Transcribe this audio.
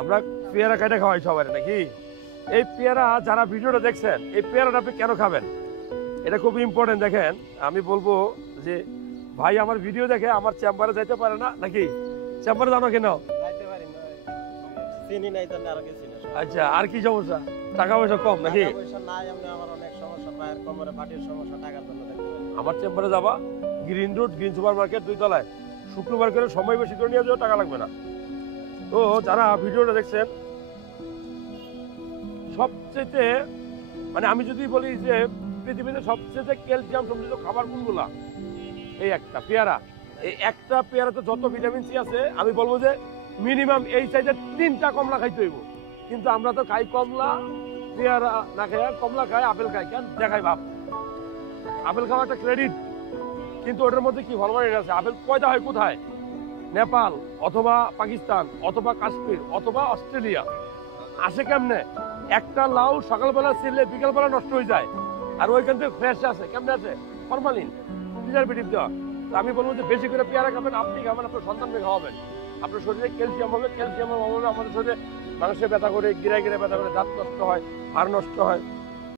আমরা পেয়ারা কেটে খাওয়াই সবাই নাকি? এই পেয়ারা যারা ভিডিওটা দেখছেন, এই পেয়ারাটা আপনি কেন খাবেন এটা খুব ইম্পর্টেন্ট। দেখেন আমি বলবো যে ভাই আমার ভিডিও দেখে আমার চেম্বারে যাইতে পারে না নাকি? চেম্বারে জানো কেন? আচ্ছা, আর কি সমস্যা? টাকা পয়সা কম নাকি? আমার চেম্বারে যাবা, green road, green super market 2 তলায়। শুক্রবার করে সময় বেশি করে নিয়ে যাও, টাকা লাগবে না। তো যারা ভিডিওটা দেখছেন, সবচেয়ে মানে আমি যদি বলি যে পৃথিবীতে সবচেয়ে ক্যালসিয়াম সমৃদ্ধ খাবার কোনগুলা, এই একটা পেয়ারা। এই একটা পেয়ারাতে যত ভিটামিন সি আছে, আমি বলবো যে মিনিমাম এই সাইজের 3টা কমলা খাইতে হইব। কিন্তু আমরা তো খাই কমলা, পেয়ারা না খাই, কমলা খাই, আপেল খাই। কেন দেখাই ভাব, আপেল খাওয়া একটা ক্রেডিট, কিন্তু ওটার মধ্যে কি হরমোন আছে? আপেল পয়দা হয় কোথায়? নেপাল অথবা পাকিস্তান অথবা কাশ্মীর অথবা অস্ট্রেলিয়া। আসে কেমনে? একটা লাউ সকালবেলা ছিলে বিকালবেলা নষ্ট হয়ে যায়, আর ওইখান থেকে ফ্রেশ আসে। কেমনে আসে? ফরমালিন, প্রিজারভেটিভ দেওয়া। আমি বলবো যে বেশি করে পেয়ারা খাবেন, আপনি খাবেন, আপনার সন্তানকে খাওয়াবেন। আপনার শরীরে ক্যালসিয়াম হবে, ক্যালসিয়ামের অভাবে আমাদের শরীরে মানুষের ব্যথা করে, গিরায় গিরায় ব্যথা করে, দাঁত নষ্ট হয়, হাড় নষ্ট হয়।